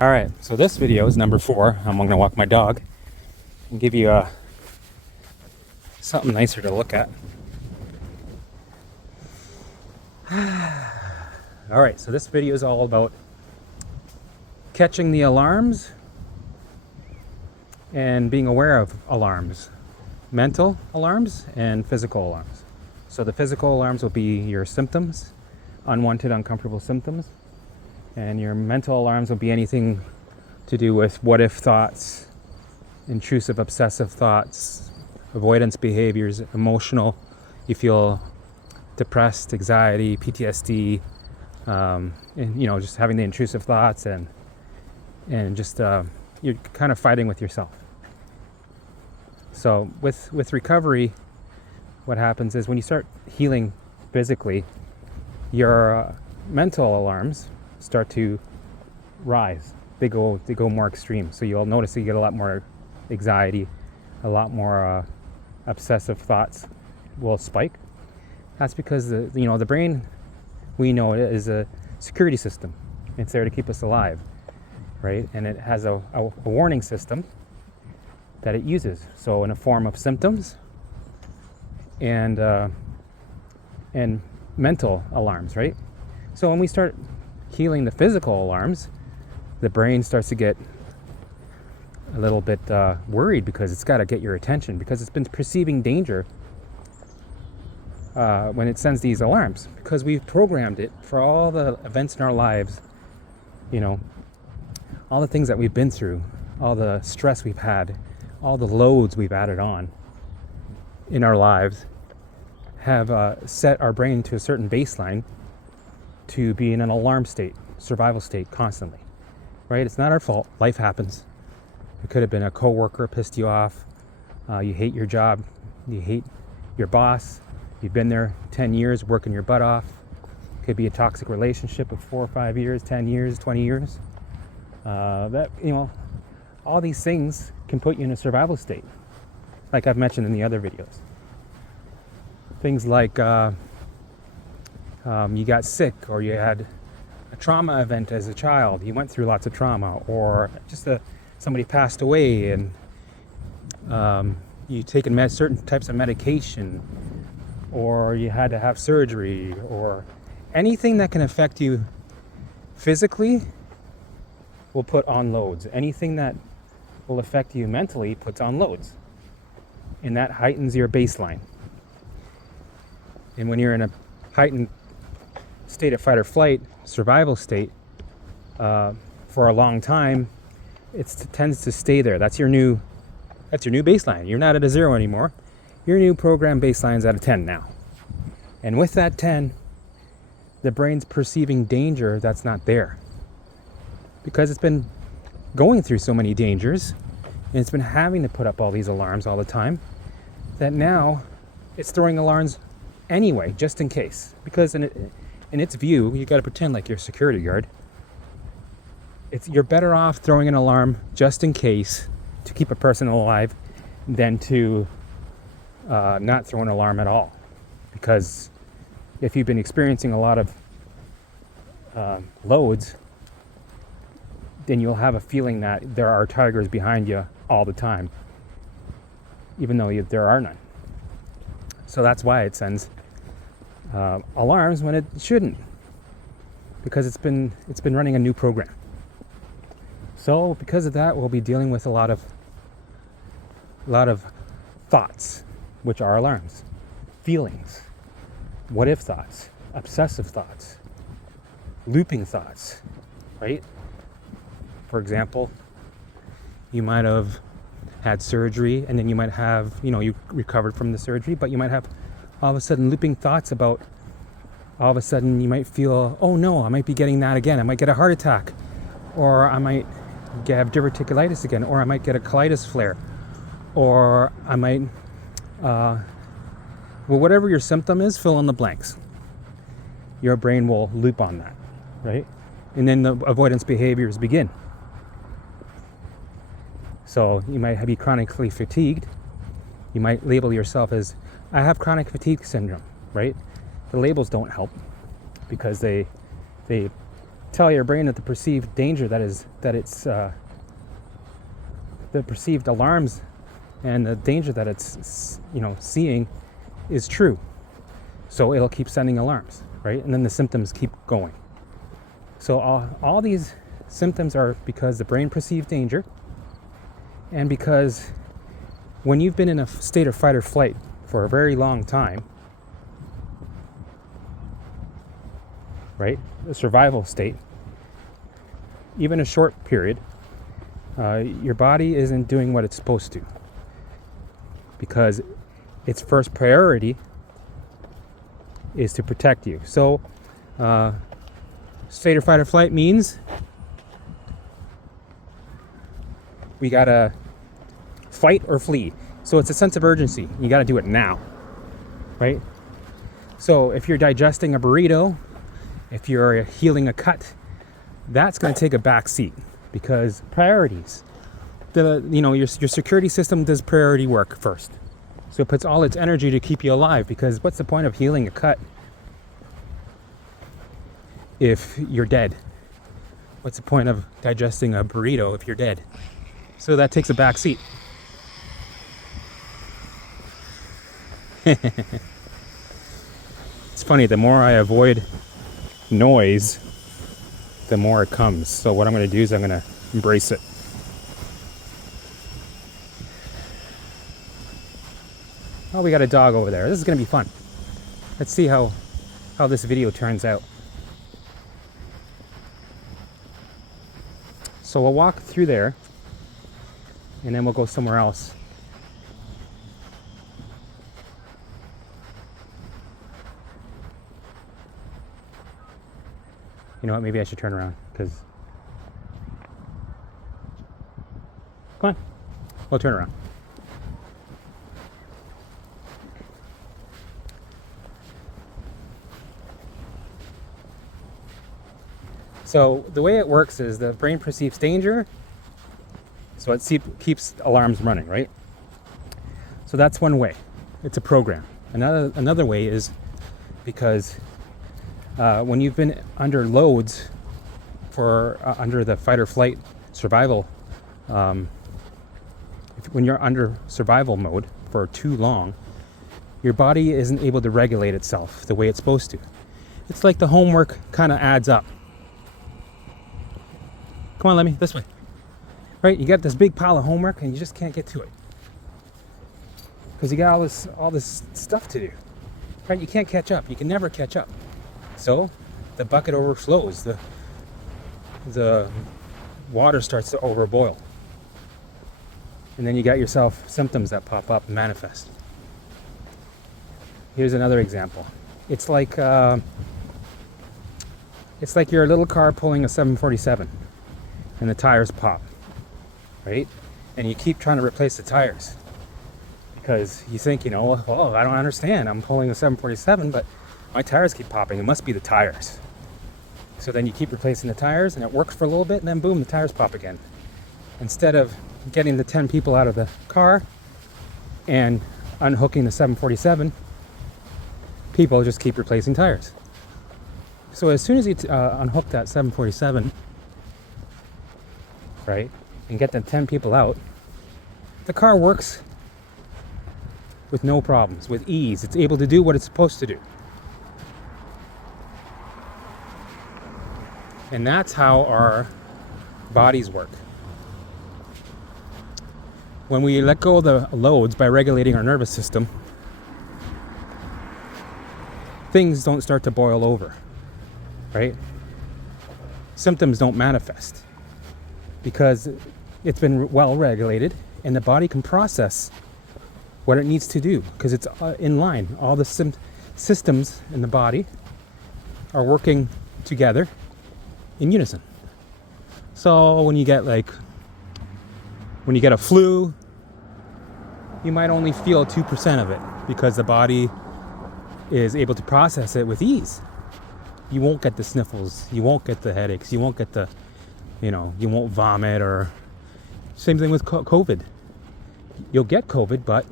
All right, so this video is number 4. I'm going to walk my dog and give you something nicer to look at. All right, so this video is all about catching the alarms and being aware of alarms, mental alarms and physical alarms. So the physical alarms will be your symptoms, unwanted, uncomfortable symptoms, and your mental alarms will be anything to do with what if thoughts, intrusive obsessive thoughts, avoidance behaviors, emotional, you feel depressed, anxiety, PTSD, and just having the intrusive thoughts and just you're kind of fighting with yourself. So with recovery, what happens is when you start healing physically, your mental alarms start to rise. They go more extreme. So you'll notice you get a lot more anxiety, a lot more obsessive thoughts will spike. That's because the brain, we know it is a security system. It's there to keep us alive, right? And it has a warning system that it uses. So in a form of symptoms and mental alarms, right? So when we start healing the physical alarms, the brain starts to get a little bit worried because it's got to get your attention because it's been perceiving danger when it sends these alarms, because we've programmed it for all the events in our lives, all the things that we've been through, all the stress we've had, all the loads we've added on in our lives have set our brain to a certain baseline to be in an alarm state, survival state constantly, right? It's not our fault. Life happens. It could have been a coworker pissed you off. You hate your job. You hate your boss. You've been there 10 years working your butt off. Could be a toxic relationship of 4 or 5 years, 10 years, 20 years. All these things can put you in a survival state, like I've mentioned in the other videos. Things like you got sick, or you had a trauma event as a child. You went through lots of trauma, or just somebody passed away, and you taken certain types of medication, or you had to have surgery, or anything that can affect you physically will put on loads. Anything that will affect you mentally puts on loads, and that heightens your baseline. And when you're in a heightened state of fight or flight, survival state, for a long time, it tends to stay there. That's your new baseline. You're not at a 0 anymore. Your new program baseline is at a 10 now. And with that 10, the brain's perceiving danger that's not there, because it's been going through so many dangers, and it's been having to put up all these alarms all the time, that now it's throwing alarms anyway, just in case. Because in its view, you got to pretend like you're a security guard. You're better off throwing an alarm just in case to keep a person alive than to not throw an alarm at all. Because if you've been experiencing a lot of loads, then you'll have a feeling that there are tigers behind you all the time, even though there are none. So that's why it sends alarms when it shouldn't, because it's been running a new program. So because of that, we'll be dealing with a lot of thoughts, which are alarms, feelings, what if thoughts, obsessive thoughts, looping thoughts, right? For example, you might have had surgery, and then you might have, you recovered from the surgery, but you might have all of a sudden looping thoughts about, all of a sudden you might feel, oh no, I might be getting that again. I might get a heart attack, or I might have diverticulitis again, or I might get a colitis flare, or I might, whatever your symptom is, fill in the blanks. Your brain will loop on that, right? And then the avoidance behaviors begin. So you might be chronically fatigued. You might label yourself as, I have chronic fatigue syndrome, right? The labels don't help, because they tell your brain that the perceived danger the perceived alarms and the danger that it's seeing is true. So it'll keep sending alarms, right? And then the symptoms keep going. So all these symptoms are because the brain perceived danger, and because when you've been in a state of fight or flight for a very long time, right, the survival state, even a short period, your body isn't doing what it's supposed to, because its first priority is to protect you. So state of fight or flight means we gotta fight or flee. So it's a sense of urgency. You gotta do it now, right? So if you're digesting a burrito, if you're healing a cut, that's gonna take a back seat, because priorities. Your security system does priority work first. So it puts all its energy to keep you alive, because what's the point of healing a cut if you're dead? What's the point of digesting a burrito if you're dead? So that takes a back seat. It's funny, the more I avoid noise, the more it comes. So what I'm going to do is I'm going to embrace it. Oh, we got a dog over there. This is going to be fun. Let's see how this video turns out. So we'll walk through there, and then we'll go somewhere else. You know what? Maybe I should turn around, because... Come on. We'll turn around. So the way it works is the brain perceives danger, so it keeps alarms running, right? So that's one way. It's a program. Another way is because when you've been under loads for under the fight or flight survival, when you're under survival mode for too long, your body isn't able to regulate itself the way it's supposed to. It's like the homework kind of adds up. Come on, Lemmy, this way. Right, you got this big pile of homework and you just can't get to it, because you got all this stuff to do. Right, you can't catch up. You can never catch up. So the bucket overflows. The water starts to overboil, and then you got yourself symptoms that pop up and manifest. Here's another example. It's like you're a little car pulling a 747. And the tires pop, right? And you keep trying to replace the tires, because you think, well, I don't understand. I'm pulling a 747, but my tires keep popping. It must be the tires. So then you keep replacing the tires, and it works for a little bit, and then boom, the tires pop again. Instead of getting the 10 people out of the car and unhooking the 747, people just keep replacing tires. So as soon as you unhook that 747, right, and get the 10 people out, the car works with no problems, with ease. It's able to do what it's supposed to do. And that's how our bodies work. When we let go of the loads by regulating our nervous system, things don't start to boil over, right? Symptoms don't manifest, because it's been well regulated, and the body can process what it needs to do, because it's in line. All the systems in the body are working together in unison. So when you get a flu, you might only feel 2% of it, because the body is able to process it with ease. You won't get the sniffles, you won't get the headaches, you won't get the you won't vomit, or same thing with COVID. You'll get COVID, but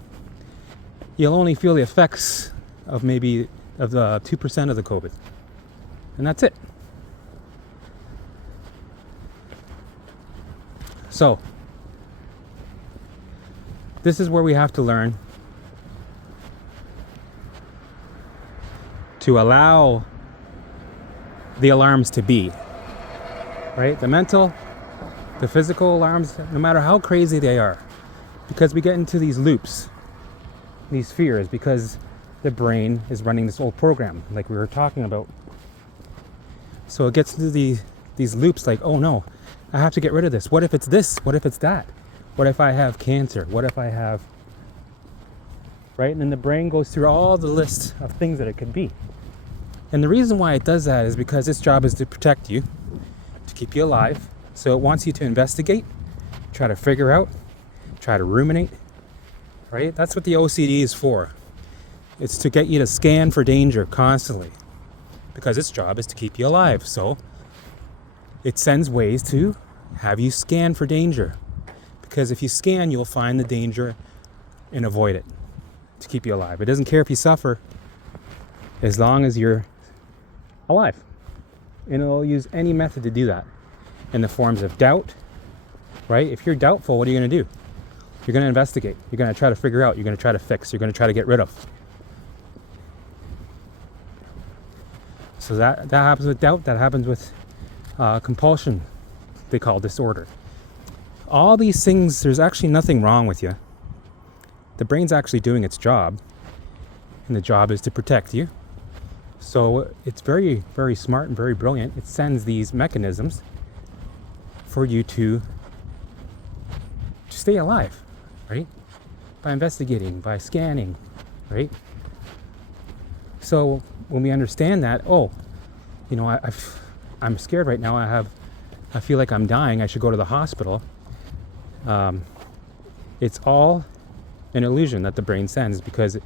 you'll only feel the effects of the 2% of the COVID. And that's it. So this is where we have to learn to allow the alarms to be, right? The mental, the physical alarms, no matter how crazy they are, because we get into these loops, these fears, because the brain is running this old program like we were talking about. So it gets into these loops like, oh no, I have to get rid of this. What if it's this? What if it's that? What if I have cancer? What if I have, right? And then the brain goes through all the list of things that it could be. And the reason why it does that is because its job is to protect you, to keep you alive. So it wants you to investigate, try to figure out, try to ruminate, right? That's what the OCD is for. It's to get you to scan for danger constantly, because its job is to keep you alive. So it sends ways to have you scan for danger, because if you scan, you'll find the danger and avoid it to keep you alive. It doesn't care if you suffer as long as you're alive. And it'll use any method to do that in the forms of doubt, right? If you're doubtful, what are you going to do? You're going to investigate. You're going to try to figure out. You're going to try to fix. You're going to try to get rid of. So that happens with doubt. That happens with compulsion, they call disorder. All these things, there's actually nothing wrong with you. The brain's actually doing its job, and the job is to protect you. So it's very, very smart and very brilliant. It sends these mechanisms for you to stay alive, right? By investigating, by scanning, right? So when we understand that, oh, you know, I'm scared right now. I feel like I'm dying. I should go to the hospital. It's all an illusion that the brain sends, because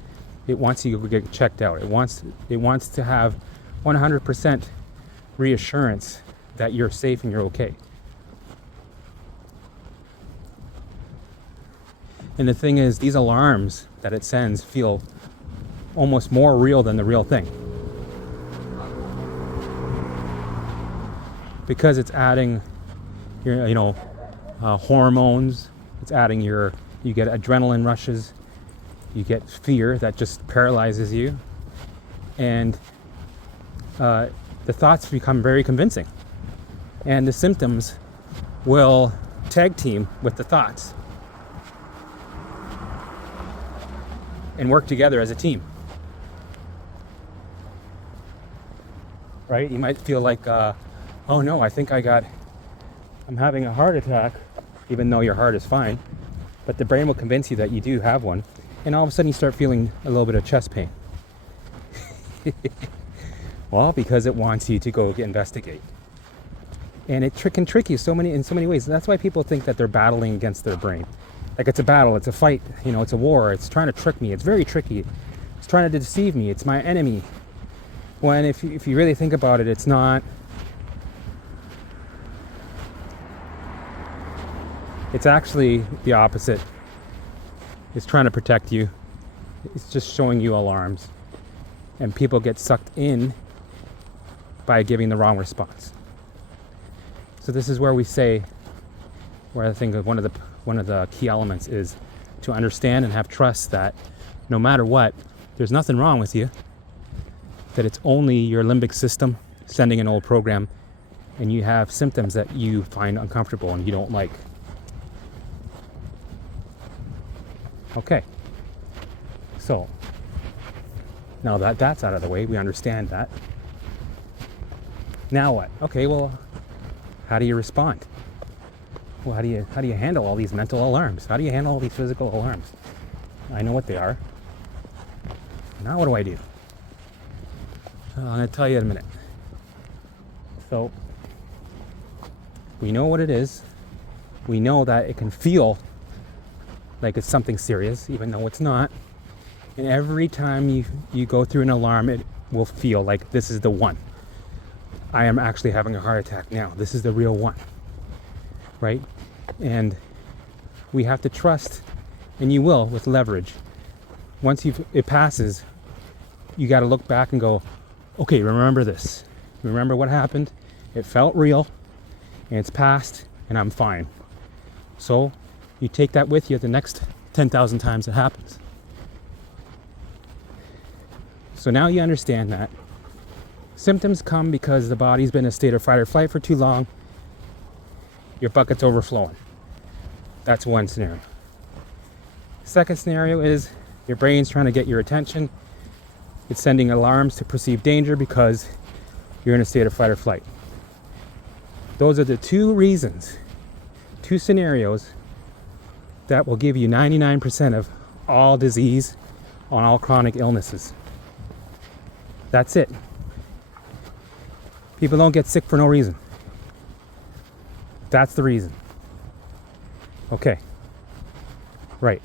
it wants you to get checked out. It wants to have 100% reassurance that you're safe and you're okay. And the thing is, these alarms that it sends feel almost more real than the real thing, because it's adding your, hormones. It's adding you get adrenaline rushes, you get fear that just paralyzes you, and the thoughts become very convincing, and the symptoms will tag team with the thoughts and work together as a team, right? You might feel like, oh no, I think I'm having a heart attack, even though your heart is fine. But the brain will convince you that you do have one, and all of a sudden you start feeling a little bit of chest pain. Well, because it wants you to go investigate. And it can trick you in so many ways. And that's why people think that they're battling against their brain. Like it's a battle, it's a fight, it's a war, it's trying to trick me, it's very tricky. It's trying to deceive me, it's my enemy. When if you really think about it, it's not. It's actually the opposite. It's trying to protect you. It's just showing you alarms. And people get sucked in by giving the wrong response. So this is where we say, where I think one of the key elements is to understand and have trust that no matter what, there's nothing wrong with you. That it's only your limbic system sending an old program, and you have symptoms that you find uncomfortable and you don't like. Okay, so now that that's out of the way, we understand that. Now what? Okay, well, how do you respond? Well, how do you handle all these mental alarms? How do you handle all these physical alarms? I know what they are. Now what do I do? I'm going to tell you in a minute. So we know what it is. We know that it can feel like it's something serious, even though it's not. And every time you go through an alarm, it will feel like this is the one. I am actually having a heart attack now. This is the real one, right? And we have to trust, and you will with leverage. Once it passes, you got to look back and go, okay, remember this. Remember what happened? It felt real, and it's passed, and I'm fine. So you take that with you the next 10,000 times it happens. So now you understand that symptoms come because the body's been in a state of fight or flight for too long. Your bucket's overflowing. That's one scenario. Second scenario is your brain's trying to get your attention. It's sending alarms to perceive danger because you're in a state of fight or flight. Those are the two reasons, two scenarios that will give you 99% of all disease on all chronic illnesses. That's it. People don't get sick for no reason. That's the reason. Okay. Right.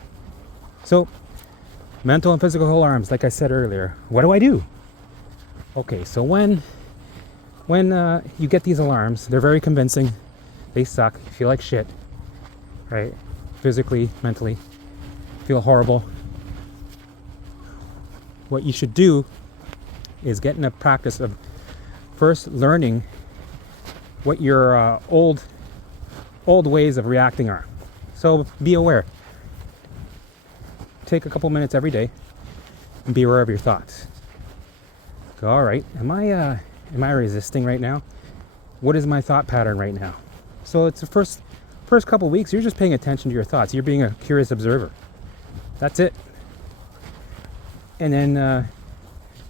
So, mental and physical alarms, like I said earlier. What do I do? Okay, so when you get these alarms, they're very convincing. They suck. You feel like shit. Right? Physically, mentally. Feel horrible. What you should do is get in a practice of first learning what your old ways of reacting are. So be aware. Take a couple minutes every day and be aware of your thoughts. Go, all right, am I resisting right now? What is my thought pattern right now? So it's the first couple weeks, you're just paying attention to your thoughts. You're being a curious observer. That's it. And then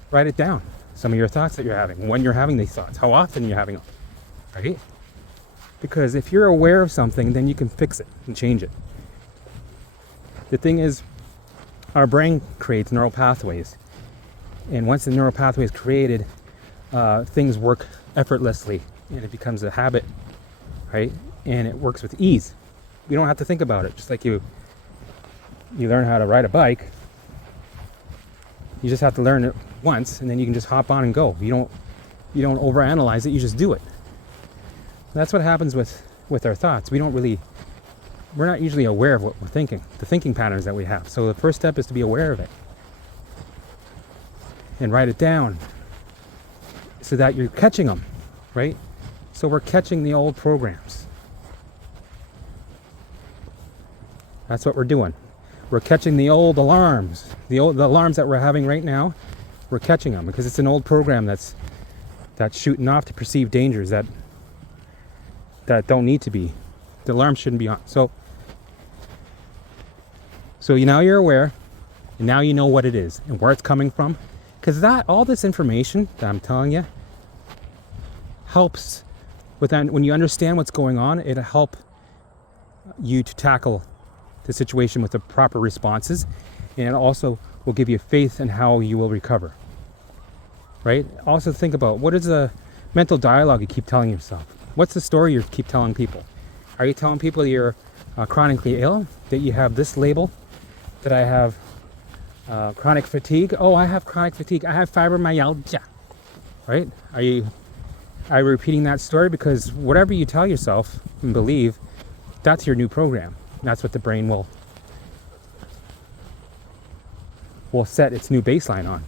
write it down. Some of your thoughts that you're having, when you're having these thoughts, how often you're having them, right? Because if you're aware of something, then you can fix it and change it. The thing is, our brain creates neural pathways. And once the neural pathway is created, things work effortlessly and it becomes a habit, right? And it works with ease. You don't have to think about it. Just like you learn how to ride a bike, you just have to learn it once and then you can just hop on and go. You don't overanalyze it, you just do it. That's what happens with our thoughts. We're not usually aware of what we're thinking, the thinking patterns that we have. So the first step is to be aware of it and write it down so that you're catching them, right? So we're catching the old programs. That's what we're doing. We're catching the old alarms, the alarms that we're having right now. We're catching them because it's an old program that's shooting off to perceive dangers that don't need to be. The alarm shouldn't be on. So now you're aware, and now you know what it is and where it's coming from. Because all this information that I'm telling you helps with that. When you understand what's going on, it'll help you to tackle the situation with the proper responses, and it also will give you faith in how you will recover. Right? Also think about, what is the mental dialogue you keep telling yourself? What's the story you keep telling people? Are you telling people you're chronically ill, that you have this label, that I have chronic fatigue? Oh, I have chronic fatigue. I have fibromyalgia. Right? Are you repeating that story? Because whatever you tell yourself and believe, that's your new program. That's what the brain will set its new baseline on,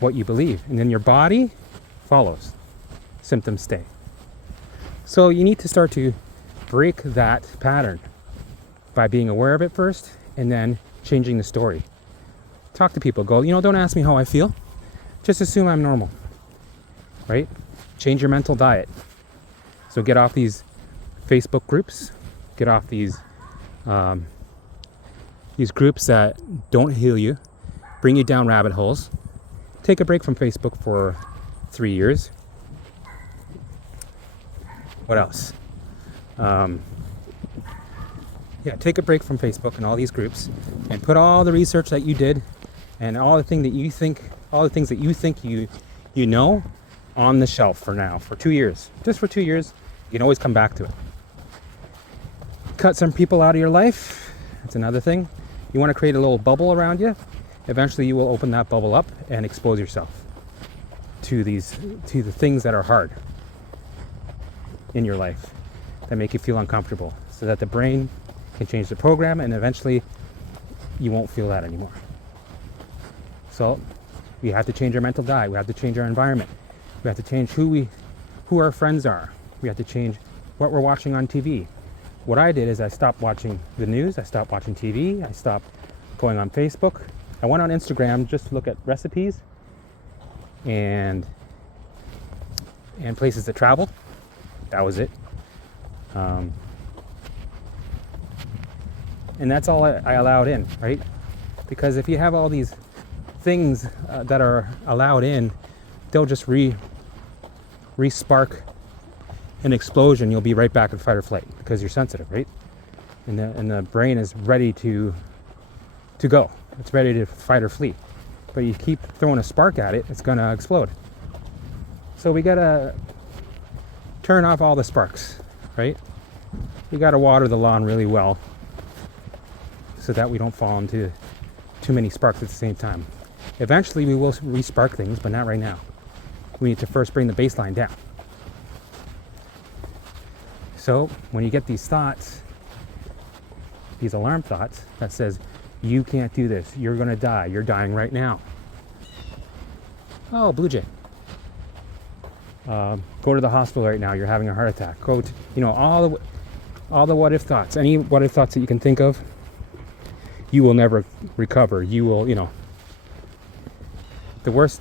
what you believe. And then your body follows. Symptoms stay. So you need to start to break that pattern by being aware of it first and then changing the story. Talk to people. Go, don't ask me how I feel. Just assume I'm normal. Right? Change your mental diet. So get off these Facebook groups. Get off these groups that don't heal you, bring you down rabbit holes. Take a break from Facebook for 3 years. What else? Take a break from Facebook and all these groups, and put all the research that you did and all the things that you think you know on the shelf for now, for 2 years. Just for 2 years, you can always come back to it. Cut some people out of your life. That's another thing. You want to create a little bubble around you. Eventually you will open that bubble up and expose yourself to the things that are hard in your life, that make you feel uncomfortable, so that the brain can change the program and eventually you won't feel that anymore. So we have to change our mental diet. We have to change our environment. We have to change who our friends are. We have to change what we're watching on TV. what I did is I stopped watching the news, I stopped watching TV, I stopped going on Facebook. I went on Instagram just to look at recipes and places to travel. That was it. And that's all I allowed in, right? Because if you have all these things that are allowed in, they'll just re-spark an explosion. You'll be right back in fight or flight because you're sensitive, right? And the brain is ready to go. It's ready to fight or flee. But you keep throwing a spark at it, it's gonna explode. So we gotta turn off all the sparks, right? We gotta water the lawn really well so that we don't fall into too many sparks at the same time. Eventually we will re-spark things, but not right now. We need to first bring the baseline down. So when you get these thoughts, these alarm thoughts that says, you can't do this, you're gonna die, you're dying right now. Oh, Blue Jay. Go to the hospital right now, you're having a heart attack. Go to, all the what if thoughts, any what if thoughts that you can think of, you will never recover. You will, the worst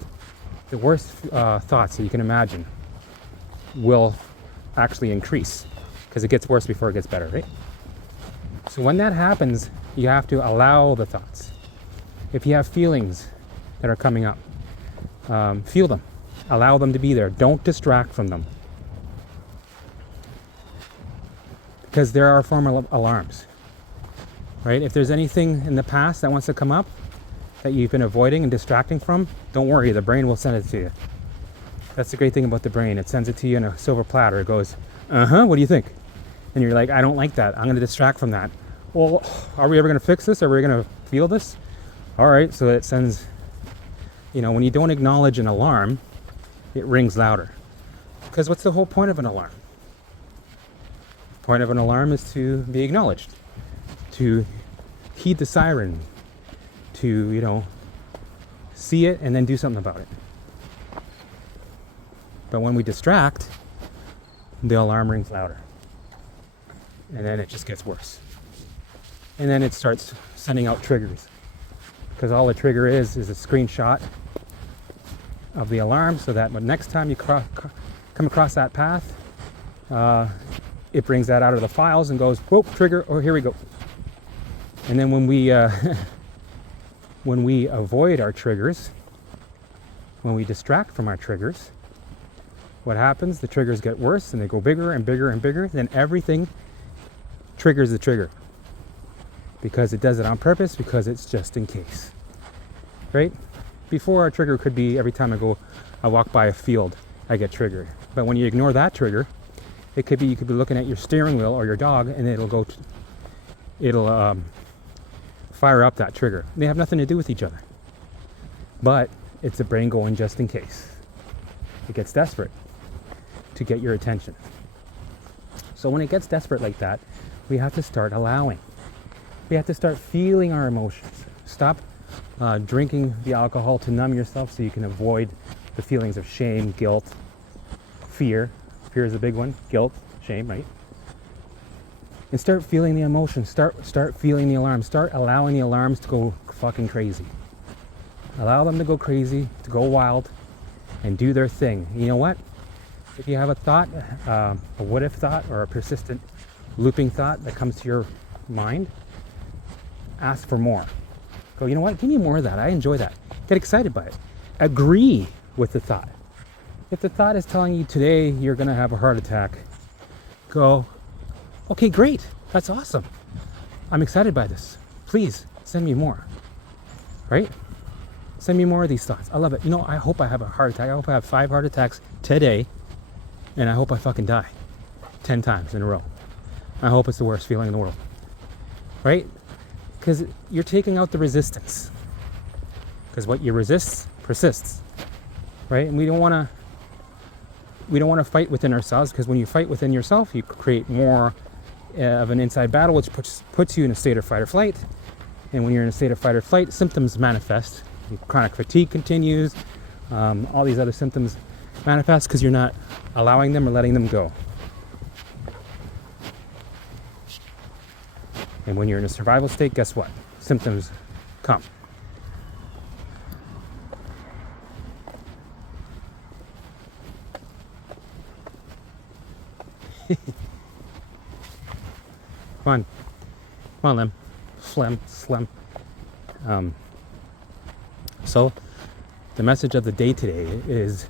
thoughts that you can imagine will actually increase because it gets worse before it gets better, right? So when that happens, you have to allow the thoughts. If you have feelings that are coming up, feel them. Allow them to be there. Don't distract from them. Because there are formal alarms, right? If there's anything in the past that wants to come up that you've been avoiding and distracting from, don't worry, the brain will send it to you. That's the great thing about the brain. It sends it to you in a silver platter. It goes, what do you think? And you're like, I don't like that. I'm going to distract from that. Well, are we ever going to fix this? Are we going to feel this? All right, so it sends, when you don't acknowledge an alarm, it rings louder. Because what's the whole point of an alarm? The point of an alarm is to be acknowledged, to heed the siren, to, see it and then do something about it. But when we distract, the alarm rings louder. And then it just gets worse. And then it starts sending out triggers. Because all the trigger is a screenshot of the alarm so that when next time you come across that path, it brings that out of the files and goes, whoop, trigger, oh, here we go. And then when we avoid our triggers, when we distract from our triggers, what happens? The triggers get worse and they go bigger and bigger and bigger. Then everything triggers the trigger. Because it does it on purpose, because it's just in case. Right? Before, our trigger could be every time I walk by a field, I get triggered. But when you ignore that trigger, you could be looking at your steering wheel or your dog, and it'll fire up that trigger. They have nothing to do with each other. But it's the brain going just in case. It gets desperate to get your attention. So when it gets desperate like that, we have to start allowing. We have to start feeling our emotions. Stop drinking the alcohol to numb yourself so you can avoid the feelings of shame, guilt, fear. Fear is a big one. Guilt, shame, right? And start feeling the emotions. Start feeling the alarms. Start allowing the alarms to go fucking crazy. Allow them to go crazy, to go wild, and do their thing. You know what? If you have a thought, a what if thought, or a persistent looping thought that comes to your mind, ask for more. Go, you know what? Give me more of that. I enjoy that. Get excited by it. Agree with the thought. If the thought is telling you today you're going to have a heart attack, go, okay, great. That's awesome. I'm excited by this. Please send me more. Right? Send me more of these thoughts. I love it. I hope I have a heart attack. I hope I have 5 heart attacks today, and I hope I fucking die 10 times in a row. I hope it's the worst feeling in the world. Right? Because you're taking out the resistance. Because what you resist persists. Right? And we don't want to fight within ourselves, because when you fight within yourself, you create more of an inside battle, which puts you in a state of fight or flight. And when you're in a state of fight or flight, symptoms manifest. Chronic fatigue continues. All these other symptoms manifest because you're not allowing them or letting them go. And when you're in a survival state, guess what? Symptoms come. Come on. Come on, Lem. Slim. So, the message of the day today is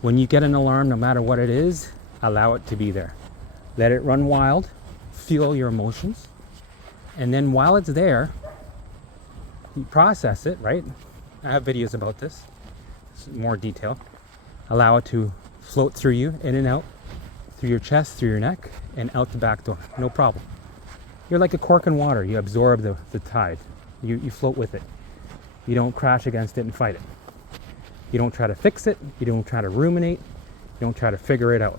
when you get an alarm, no matter what it is, allow it to be there. Let it run wild. Feel your emotions. And then while it's there, you process it, right? I have videos about this. More detail. Allow it to float through you, in and out, through your chest, through your neck, and out the back door. No problem. You're like a cork in water. You absorb the tide. You float with it. You don't crash against it and fight it. You don't try to fix it. You don't try to ruminate. You don't try to figure it out.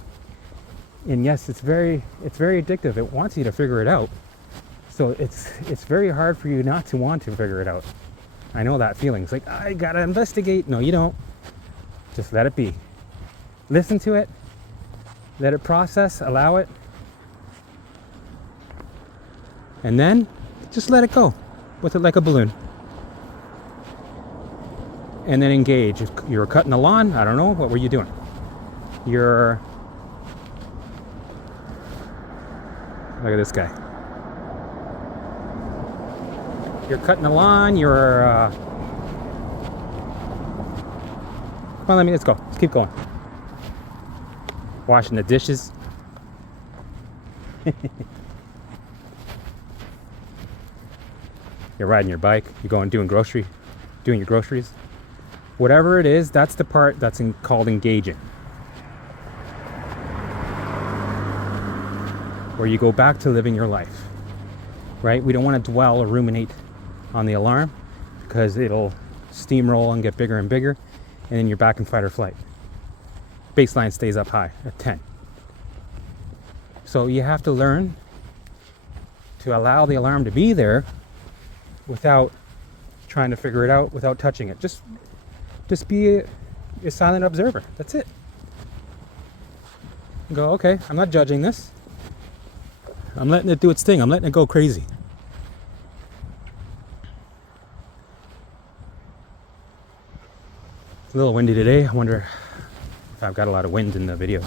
And yes, it's very addictive. It wants you to figure it out. So it's very hard for you not to want to figure it out. I know that feeling. It's like, I gotta investigate. No, you don't. Just let it be. Listen to it. Let it process. Allow it. And then just let it go with it like a balloon. And then engage. If you're cutting the lawn, I don't know, what were you doing? Look at this guy. You're cutting the lawn, well, let's go. Let's keep going. Washing the dishes. You're riding your bike. You're going doing your groceries. Whatever it is, that's the part that's called engaging. Where you go back to living your life, right? We don't want to dwell or ruminate on the alarm because it'll steamroll and get bigger and bigger, and then you're back in fight or flight. Baseline stays up high at 10. So you have to learn to allow the alarm to be there without trying to figure it out, without touching it. Just be a silent observer. That's it. Go, okay, I'm not judging this. I'm letting it do its thing. I'm letting it go crazy. It's a little windy today. I wonder if I've got a lot of wind in the video.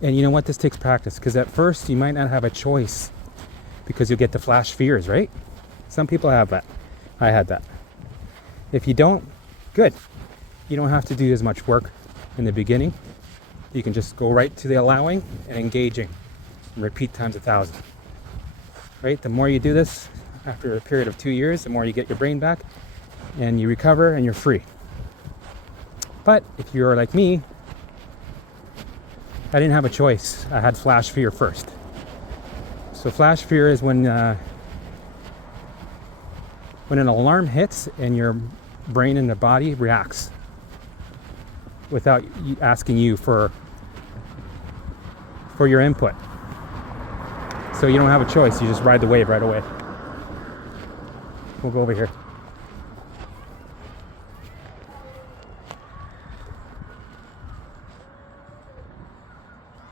And you know what? This takes practice, because at first you might not have a choice because you'll get the flash fears, right? Some people have that. I had that. If you don't, good. You don't have to do as much work in the beginning. You can just go right to the allowing and engaging and repeat times 1,000. Right? The more you do this, after a period of 2 years, the more you get your brain back and you recover and you're free. But if you're like me, I didn't have a choice. I had flash fear first. So flash fear is when an alarm hits and your brain and the body reacts without asking you for your input. So you don't have a choice. You just ride the wave right away. We'll go over here.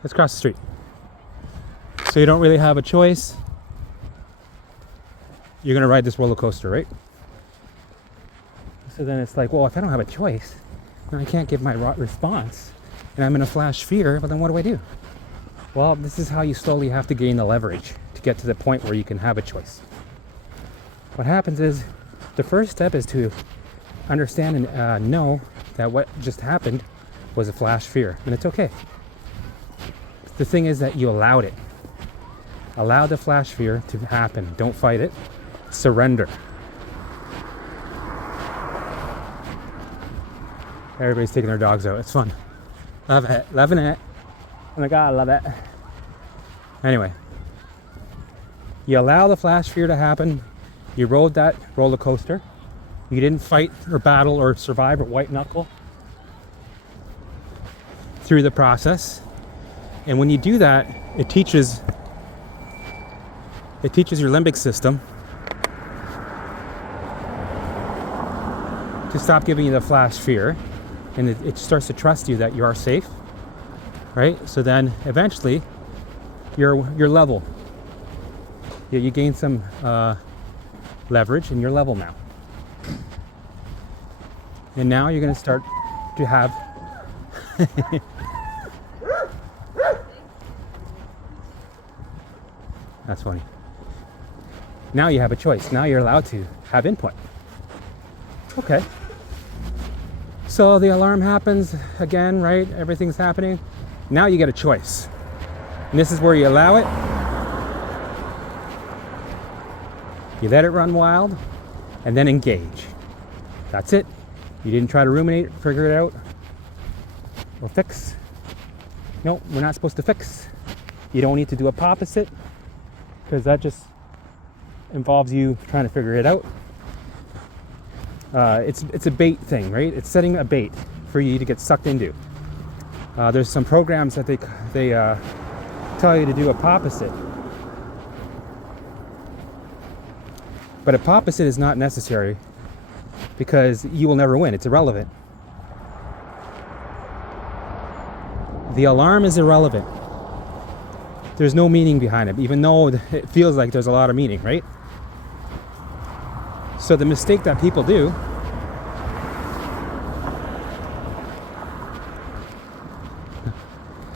Let's cross the street. So you don't really have a choice. You're gonna ride this roller coaster, right? So then it's like, well, if I don't have a choice, then I can't give my response, and I'm in a flash fear, but then what do? Well, this is how you slowly have to gain the leverage to get to the point where you can have a choice. What happens is, the first step is to understand and know that what just happened was a flash fear, and it's okay. The thing is that you allowed it. Allow the flash fear to happen. Don't fight it. Surrender. Everybody's taking their dogs out. It's fun. Love it. Loving it. Oh my God, I love it. Anyway. You allow the flash fear to happen. You rode that roller coaster. You didn't fight or battle or survive or white knuckle through the process. And when you do that, it teaches your limbic system to stop giving you the flash fear, and it starts to trust you that you are safe, right? So then eventually you're level. You gain some leverage and you're level now. And now you're going to start to have that's funny. Now you have a choice. Now you're allowed to have input. Okay. So the alarm happens again, right? Everything's happening. Now you get a choice. And this is where you allow it. You let it run wild and then engage. That's it. You didn't try to ruminate, figure it out, or fix. No, we're not supposed to fix. You don't need to do a opposite because that just involves you trying to figure it out. It's a bait thing, right? It's setting a bait for you to get sucked into. There's some programs that they tell you to do a opposite. But a opposite is not necessary because you will never win. It's irrelevant. The alarm is irrelevant. There's no meaning behind it, even though it feels like there's a lot of meaning, right? So the mistake that people do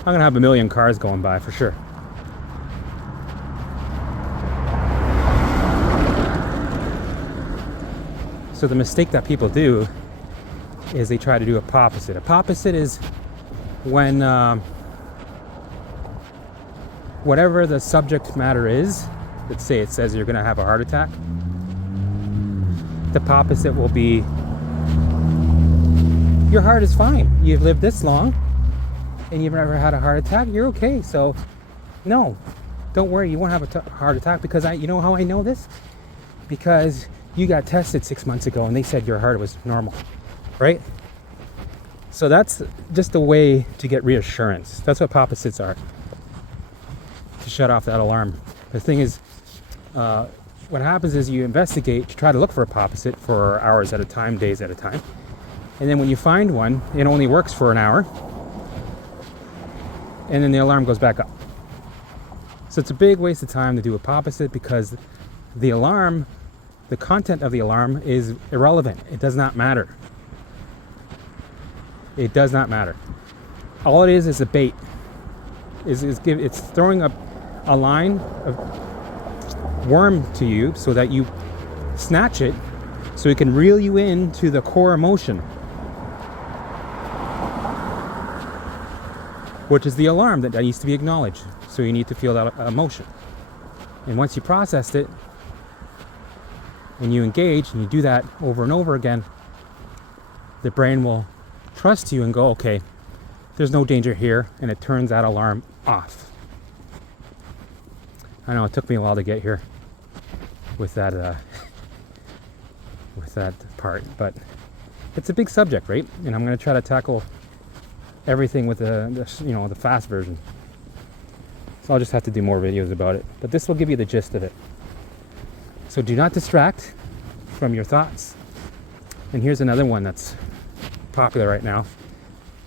I'm gonna have a million cars going by for sure. So the mistake that people do is they try to do a opposite. A opposite is when whatever the subject matter is, let's say it says you're gonna have a heart attack, the opposite will be your heart is fine. You've lived this long and you've never had a heart attack. You're okay. So no, don't worry. You won't have a heart attack because you know how I know this? Because you got tested 6 months ago and they said your heart was normal, right? So that's just a way to get reassurance. That's what opposites are, to shut off that alarm. The thing is, what happens is you investigate to try to look for a opposite for hours at a time, days at a time. And then when you find one, it only works for an hour. And then the alarm goes back up. So it's a big waste of time to do a opposite because the alarm, the content of the alarm is irrelevant. It does not matter. It does not matter. All it is a bait. It's throwing a line of worm to you so that you snatch it so it can reel you into the core emotion, which is the alarm that needs to be acknowledged. So you need to feel that emotion. And once you processed it and you engage and you do that over and over again, the brain will trust you and go, okay, there's no danger here, and it turns that alarm off. I know it took me a while to get here with that part, but it's a big subject, right? And I'm going to try to tackle everything with the fast version. So I'll just have to do more videos about it, but this will give you the gist of it. So do not distract from your thoughts. And here's another one that's popular right now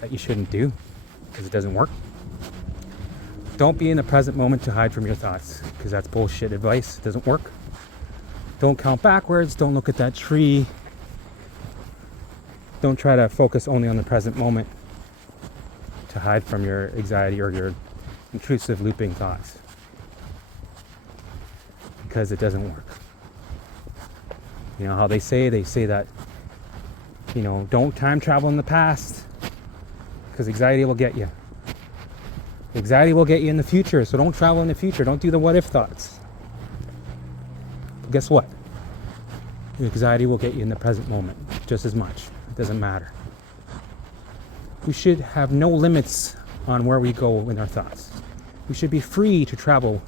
that you shouldn't do because it doesn't work. Don't be in the present moment to hide from your thoughts, because that's bullshit advice. It doesn't work. Don't count backwards. Don't look at that tree. Don't try to focus only on the present moment to hide from your anxiety or your intrusive looping thoughts, because it doesn't work. You know how they say that, don't time travel in the past because anxiety will get you. Anxiety will get you in the future, so don't travel in the future. Don't do the what if thoughts. But guess what? Anxiety will get you in the present moment just as much. It doesn't matter. We should have no limits on where we go in our thoughts. We should be free to travel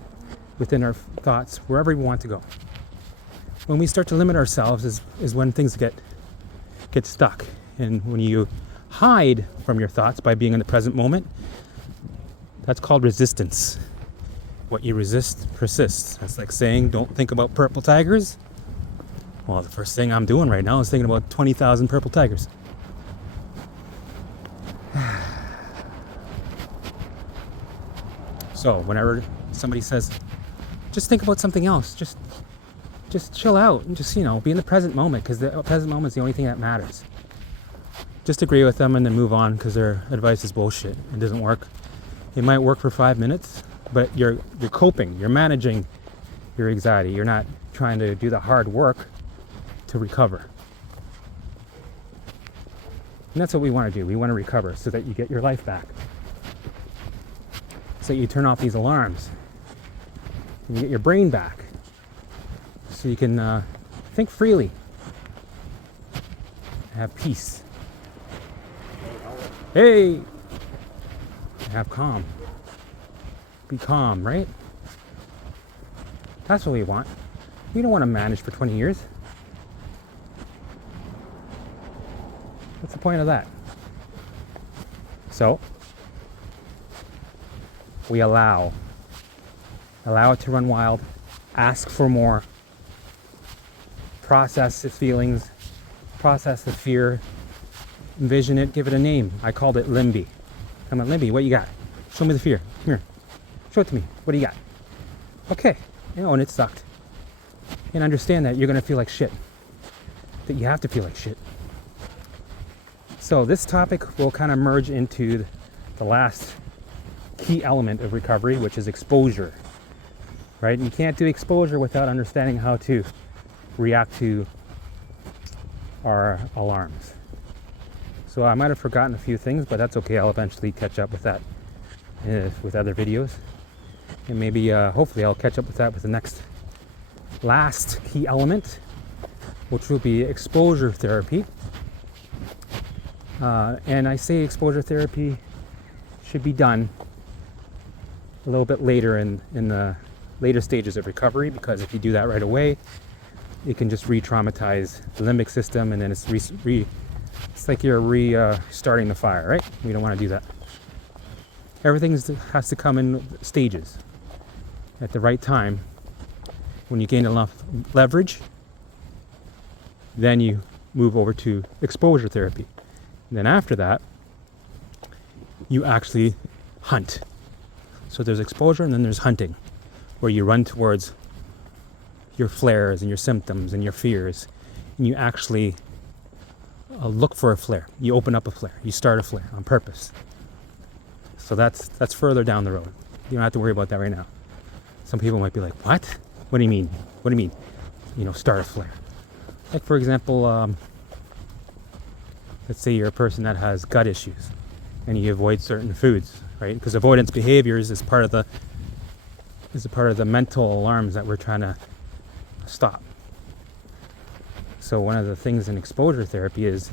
within our thoughts wherever we want to go. When we start to limit ourselves is when things get stuck. And when you hide from your thoughts by being in the present moment, that's called resistance. What you resist persists. That's like saying, don't think about purple tigers. Well, the first thing I'm doing right now is thinking about 20,000 purple tigers. So whenever somebody says, just think about something else, just chill out and just, be in the present moment, because the present moment is the only thing that matters. Just agree with them and then move on, because their advice is bullshit. It doesn't work. It might work for 5 minutes, but you're coping, you're managing your anxiety. You're not trying to do the hard work to recover. And that's what we want to do. We want to recover so that you get your life back. So that you turn off these alarms and you get your brain back. So you can think freely. Have peace. Hey! Have calm. Be calm, right? That's what we want. We don't want to manage for 20 years. What's the point of that? So, we allow it to run wild, ask for more, process the feelings, process the fear, envision it, give it a name. I called it Limby. Come on, Limby, what you got? Show me the fear. Come here. Show it to me. What do you got? Okay. And it sucked. And understand that you're going to feel like shit. That you have to feel like shit. So this topic will kind of merge into the last key element of recovery, which is exposure. Right? And you can't do exposure without understanding how to react to our alarms. So I might have forgotten a few things, but that's okay. I'll eventually catch up with that with other videos. And maybe, hopefully, I'll catch up with that with the next last key element, which will be exposure therapy. And I say exposure therapy should be done a little bit later in the later stages of recovery, because if you do that right away, it can just re-traumatize the limbic system, and then it's like you're restarting the fire, right? We don't want to do that. Everything has to come in stages. At the right time, when you gain enough leverage, then you move over to exposure therapy. And then after that, you actually hunt. So there's exposure and then there's hunting, where you run towards your flares and your symptoms and your fears, and you actually look for a flare. You open up a flare. You start a flare on purpose. So that's further down the road. You don't have to worry about that right now. Some people might be like, what? What do you mean? What do you mean? Start a flare. Like, for example, let's say you're a person that has gut issues and you avoid certain foods, right? Because avoidance behaviors is part of the mental alarms that we're trying to stop. So one of the things in exposure therapy is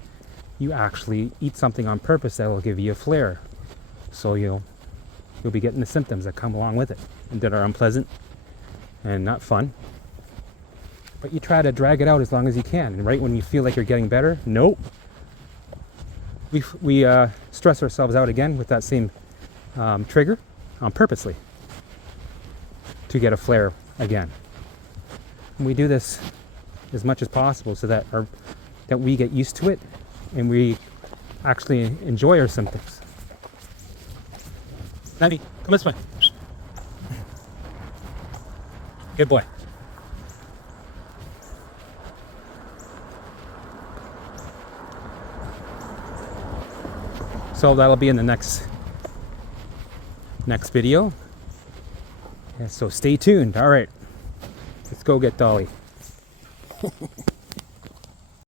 you actually eat something on purpose that will give you a flare. So you'll be getting the symptoms that come along with it and that are unpleasant and not fun. But you try to drag it out as long as you can. And right when you feel like you're getting better, nope. We stress ourselves out again with that same trigger on purposely to get a flare again. And we do this as much as possible so that we get used to it and we actually enjoy our symptoms. Nanny, come this way. Good boy. So that'll be in the next video. Yeah, so stay tuned. All right, let's go get Dolly.